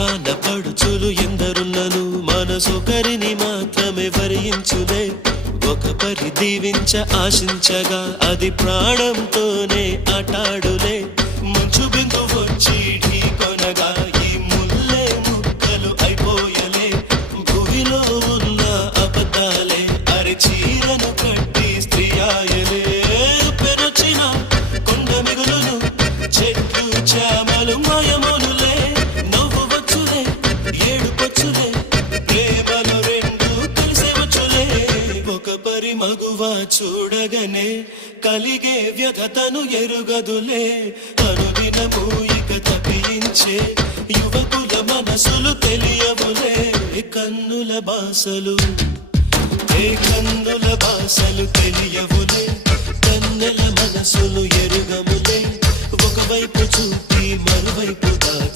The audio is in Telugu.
లోకాన పడుచులు ఎందరున్నను? మనసొకరిని మాత్రమే వరించులే ఒక పరి దీవించ ఆశించగా అది ప్రాణంతోనే ఆటాడులే. ఒక మగువ చూడగనే కలిగే వ్యథతను ఎరుగదులే. అనుదినము ఇక తప్పించే యువకుల మనసులు తెలియవులే. కన్నుల బాసలు ఏ కన్నుల బాసలు తెలియవులే. కన్నుల మనసులు ఎరుగములే. ఒకవైపు చూపి మరువైపు దాచగ